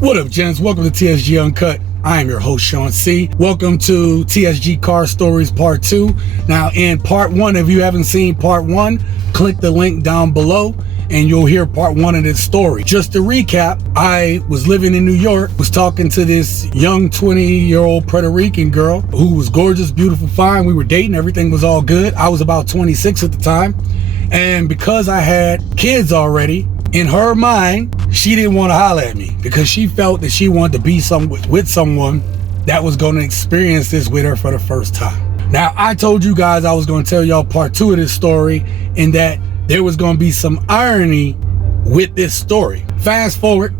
What up, gents? Welcome to TSG Uncut. I am your host, Sean C. Welcome to TSG Car Stories Part 2. Now, in Part 1, if you haven't seen Part 1, click the link down below and you'll hear Part 1 of this story. Just to recap, I was living in New York, was talking to this young 20-year-old Puerto Rican girl who was gorgeous, beautiful, fine. We were dating, everything was all good. I was about 26 at the time. And because I had kids already, in her mind, she didn't want to holler at me because she felt that she wanted to be with someone that was going to experience this with her for the first time. Now, I told you guys I was going to tell y'all part 2 of this story and that there was going to be some irony with this story. Fast forward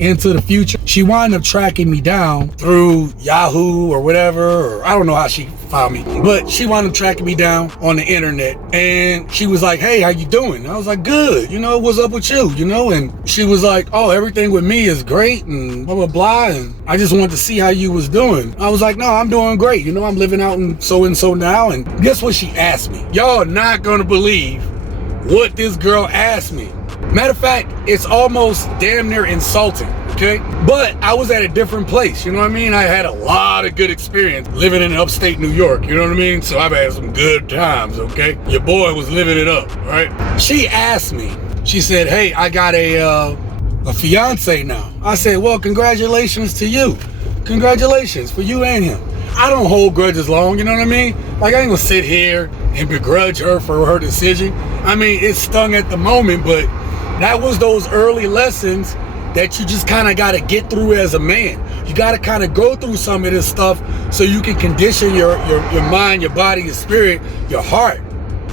into the future, she wound up tracking me down through Yahoo or whatever, or I don't know how she found me, but she wound up tracking me down on the internet, and she was like, "Hey, how you doing?" I was like, "Good, what's up with you?" And she was like, "Oh, everything with me is great and blah blah blah, and I just wanted to see how you was doing." I was like, "No, I'm doing great, I'm living out in so and so now." And guess what she asked me? Y'all are not gonna believe what this girl asked me. Matter of fact, it's almost damn near insulting, okay? But I was at a different place, I had a lot of good experience living in upstate New York, So I've had some good times, okay? Your boy was living it up, right? She asked me, she said, "Hey, I got a fiance now." I said, "Well, congratulations to you. Congratulations for you and him." I don't hold grudges long, Like, I ain't gonna sit here and begrudge her for her decision. It stung at the moment, but that was those early lessons that you just kind of got to get through as a man. You got to kind of go through some of this stuff so you can condition your mind, your body, your spirit, your heart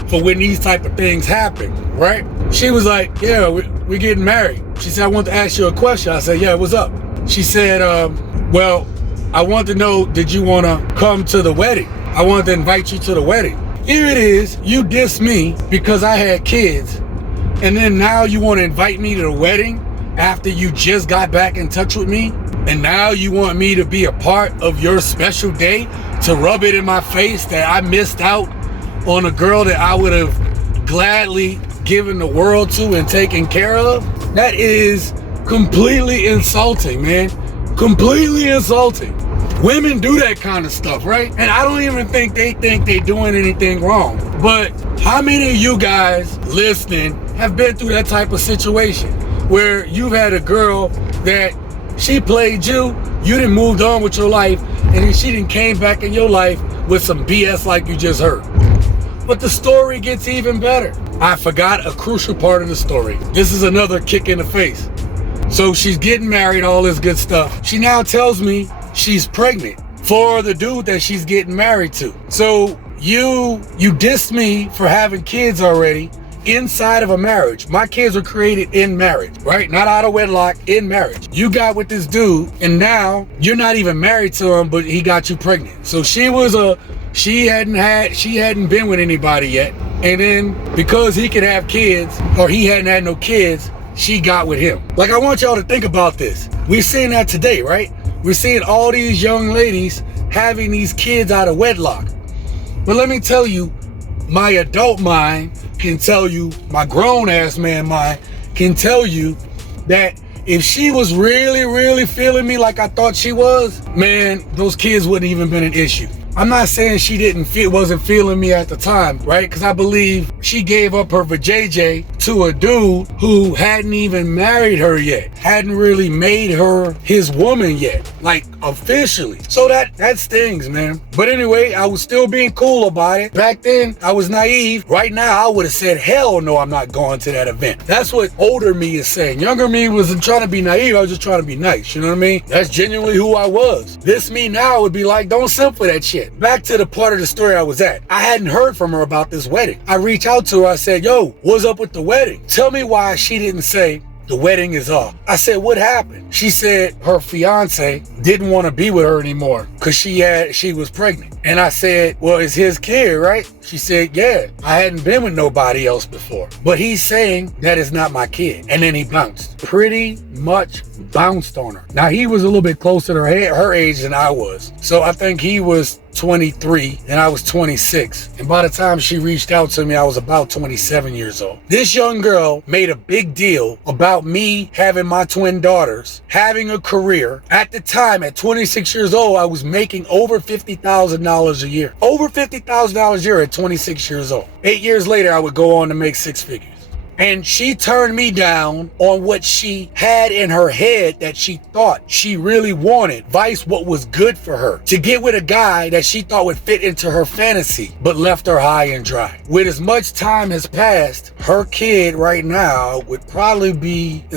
for when these type of things happen, right? She was like, "Yeah, we're getting married." She said, "I want to ask you a question." I said, "Yeah, what's up?" She said, "Well, I want to know, did you want to come to the wedding? I wanted to invite you to the wedding. Here it is, you dissed me because I had kids, and then now you want to invite me to the wedding after you just got back in touch with me? And now you want me to be a part of your special day to rub it in my face that I missed out on a girl that I would have gladly given the world to and taken care of?" That is completely insulting, man. Completely insulting. Women do that kind of stuff, right? And I don't even think they doing anything wrong. But how many of you guys listening have been through that type of situation where you've had a girl that she played you done moved on with your life, and then she done came back in your life with some BS like you just heard? But the story gets even better. I forgot a crucial part of the story. This is another kick in the face. So she's getting married, all this good stuff. She now tells me she's pregnant for the dude that she's getting married to. So you dissed me for having kids already inside of a marriage. My kids were created in marriage, right? Not out of wedlock, in marriage. You got with this dude, and now you're not even married to him, but he got you pregnant. So she hadn't been with anybody yet. And then because he could have kids, or he hadn't had no kids, she got with him. Like, I want y'all to think about this. We're seeing that today, right? We're seeing all these young ladies having these kids out of wedlock. But let me tell you, my adult mind can tell you, my grown ass man mind can tell you that if she was really, really feeling me like I thought she was, man, those kids wouldn't even been an issue. I'm not saying she wasn't feeling me at the time, right? Because I believe she gave up her vajayjay to a dude who hadn't even married her yet, hadn't really made her his woman yet, like officially. So that stings, man. But anyway, I was still being cool about it. Back then, I was naive. Right now, I would have said, "Hell no, I'm not going to that event." That's what older me is saying. Younger me wasn't trying to be naive. I was just trying to be nice. You know what I mean? That's genuinely who I was. This me now would be like, don't simp for that shit. Back to the part of the story I was at. I hadn't heard from her about this wedding. I reached out to her. I said, "Yo, what's up with the wedding? Tell me why she didn't say the wedding is off." I said, "What happened?" She said her fiance didn't want to be with her anymore because she was pregnant. And I said, "Well, it's his kid, right?" She said, "Yeah, I hadn't been with nobody else before, but he's saying that is not my kid." And then he bounced. Pretty much bounced on her. Now, he was a little bit closer to her age than I was. So I think he was 23 and I was 26. And by the time she reached out to me, I was about 27 years old. This young girl made a big deal about me having my twin daughters, having a career. At the time, at 26 years old, I was making over $50,000 a year. Over $50,000 a year at 26 years old. 8 years later, I would go on to make six figures. And she turned me down on what she had in her head that she thought she really wanted, vice what was good for her, to get with a guy that she thought would fit into her fantasy, but left her high and dry. With as much time has passed, her kid right now is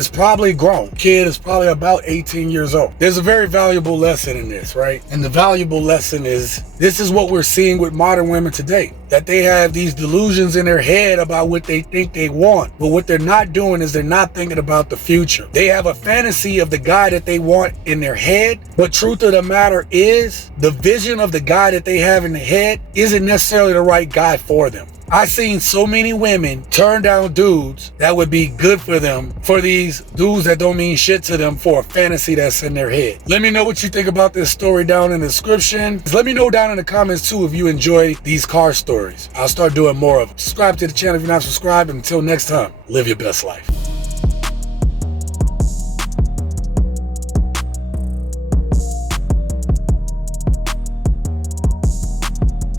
probably grown. Kid is probably about 18 years old. There's a very valuable lesson in this, right? And the valuable lesson is, this is what we're seeing with modern women today, that they have these delusions in their head about what they think they want. But what they're not doing is they're not thinking about the future. They have a fantasy of the guy that they want in their head, but truth of the matter is, the vision of the guy that they have in the head isn't necessarily the right guy for them. I've seen so many women turn down dudes that would be good for them, for these dudes that don't mean shit to them, for a fantasy that's in their head. Let me know what you think about this story down in the description. Let me know down in the comments too if you enjoy these car stories. I'll start doing more of them. Subscribe to the channel if you're not subscribed. Until next time, live your best life.